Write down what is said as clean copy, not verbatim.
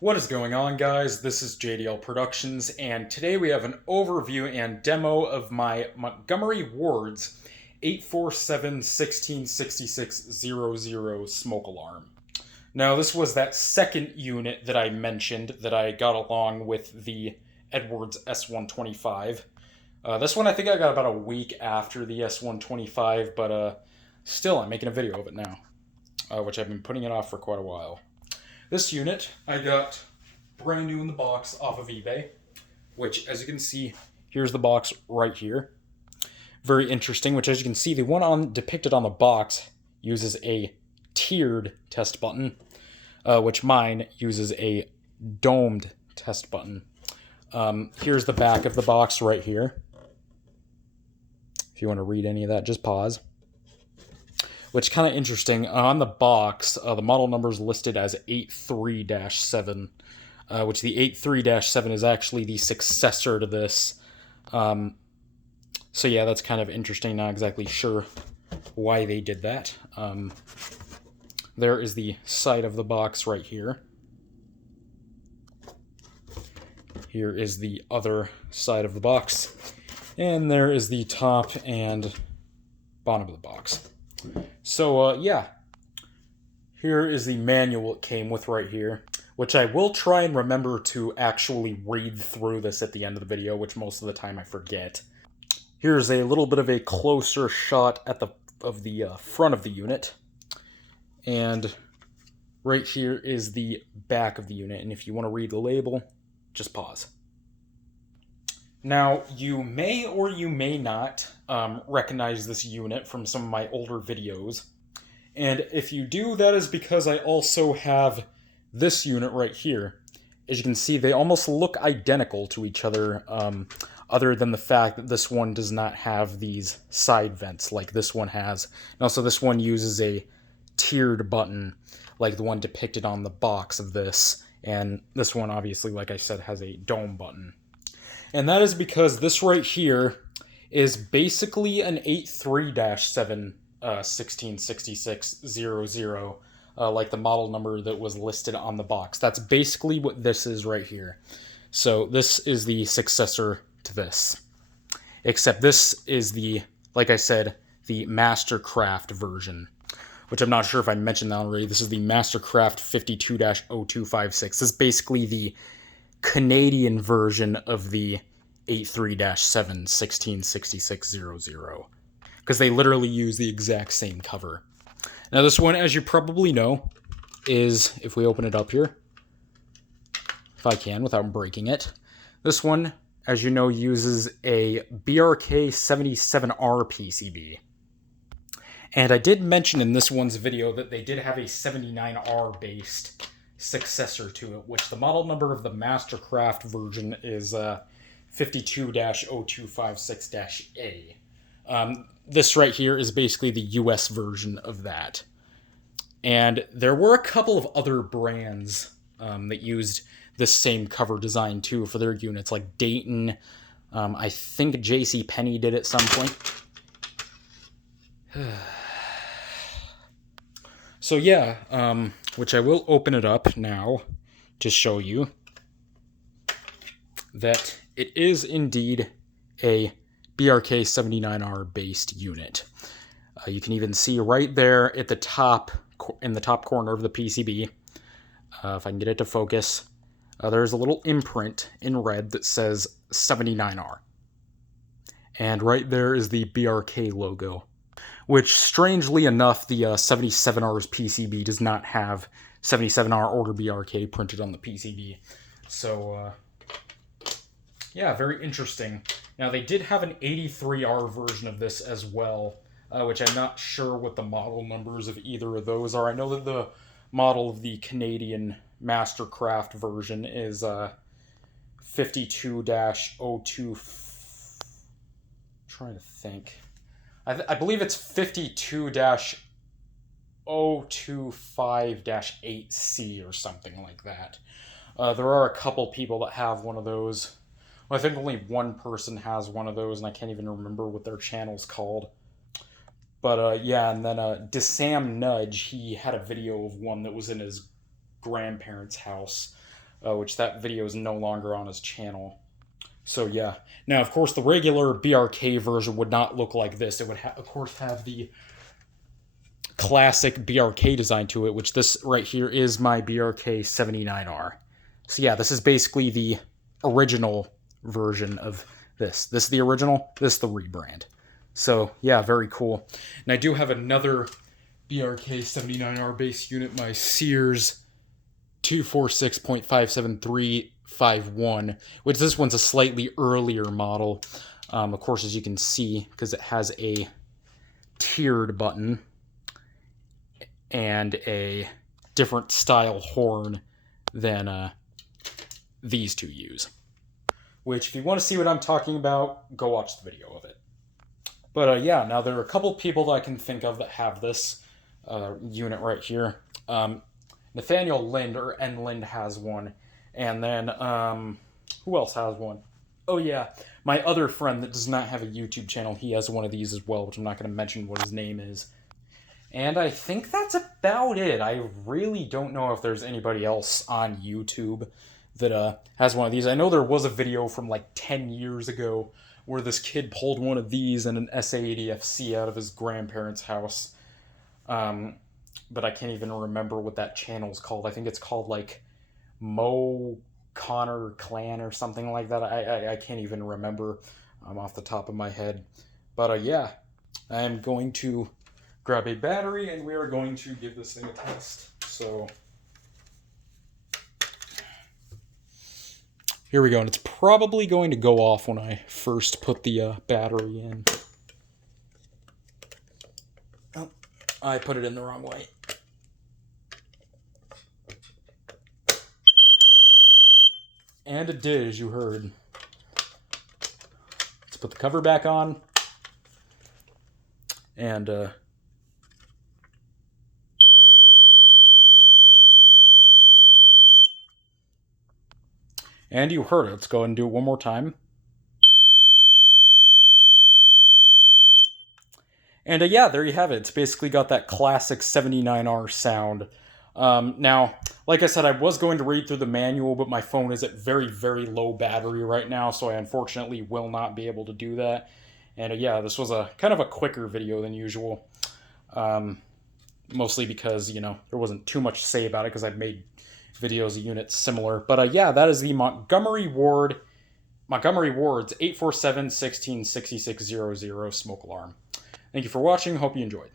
What is going on, guys? This is JDL Productions, and today we have an overview and demo of my Montgomery Ward's 847-1666-00 smoke alarm. Now, this was that second unit that I mentioned that I got along with the Edwards S125. This one I think I got about a week after the S125, but still I'm making a video of it now, which I've been putting it off for quite a while. This unit I got brand new in the box off of eBay, which, as you can see, here's the box right here. Very interesting, which, as you can see, the one depicted on the box uses a tiered test button, which mine uses a domed test button. Here's the back of the box right here. If you want to read any of that, just pause. Which is kind of interesting. On the box, the model number is listed as 83-7, which the 83-7 is actually the successor to this. So yeah, that's kind of interesting. Not exactly sure why they did that. There is the side of the box right here. Here is the other side of the box. And there is the top and bottom of the box. So, yeah, here is the manual it came with right here, which I will try and remember to actually read through this at the end of the video, which most of the time I forget. Here's a little bit of a closer shot at the front of the unit, and right here is the back of the unit, and if you want to read the label, just pause. Now, you may or you may not recognize this unit from some of my older videos. And if you do, that is because I also have this unit right here. As you can see, they almost look identical to each other, other than the fact that this one does not have these side vents like this one has. And also, this one uses a tiered button like the one depicted on the box of this. And this one, obviously, like I said, has a dome button. And that is because this right here is basically an 83-7 1666-00, like the model number that was listed on the box. That's basically what this is right here. So this is the successor to this. Except this is the, like I said, the Mastercraft version, which I'm not sure if I mentioned that already. This is the Mastercraft 52-0256. This is basically the Canadian version of the 83-7 1666-00, because they literally use the exact same cover. Now this one, as you probably know, is, if we open it up here, if I can without breaking it, this one, as you know, uses a BRK 77R PCB. And I did mention in this one's video that they did have a 79R based successor to it, which the model number of the Mastercraft version is 52-0256-A. This right here is basically the US version of that. And there were a couple of other brands that used this same cover design too for their units, like Dayton. I think JCPenney did at some point. So yeah, which I will open it up now to show you that it is indeed a BRK 79R based unit. You can even see right there at the top, in the top corner of the PCB, if I can get it to focus, there's a little imprint in red that says 79R. And right there is the BRK logo, which, strangely enough, the 77R's PCB does not have 77R or BRK printed on the PCB. So, yeah, very interesting. Now, they did have an 83R version of this as well, which I'm not sure what the model numbers of either of those are. I know that the model of the Canadian Mastercraft version is 52-02... trying to think. I believe it's 52-025-8C or something like that. There are a couple people that have one of those. Well, I think only one person has one of those, and I can't even remember what their channel's called. But yeah, and then DeSam Nudge, he had a video of one that was in his grandparents' house. which that video is no longer on his channel. So yeah. Now, of course, the regular BRK version would not look like this. It would, of course, have the classic BRK design to it, which this right here is my BRK 79R. So yeah, this is basically the original version of this. This is the original, this is the rebrand. So yeah, very cool. And I do have another BRK 79R base unit, my Sears 246.57351, which this one's a slightly earlier model. Of course, as you can see, because it has a tiered button and a different style horn than these two use. Which, if you want to see what I'm talking about, go watch the video of it. But yeah, now there are a couple people that I can think of that have this unit right here. Nathaniel Lind, or N. Lind, has one. And then, who else has one? Oh yeah, my other friend that does not have a YouTube channel, he has one of these as well, which I'm not going to mention what his name is. And I think that's about it. I really don't know if there's anybody else on YouTube that has one of these. I know there was a video from like 10 years ago where this kid pulled one of these and an SA80FC out of his grandparents' house. But I can't even remember what that channel is called. I think it's called like Mo Connor Clan or something like that. I can't even remember off the top of my head. But yeah, I'm going to grab a battery and we are going to give this thing a test. So here we go. And it's probably going to go off when I first put the battery in. Oh, I put it in the wrong way. And it did, as you heard. Let's put the cover back on. And you heard it. Let's go ahead and do it one more time. And yeah, there you have it. It's basically got that classic 79R sound. Now, like I said, I was going to read through the manual, but my phone is at very, very low battery right now, so I unfortunately will not be able to do that. And yeah, this was a kind of a quicker video than usual. Mostly because, you know, there wasn't too much to say about it because I've made videos of units similar. But yeah, that is the Montgomery Ward's 847-16-6600 smoke alarm. Thank you for watching. Hope you enjoyed.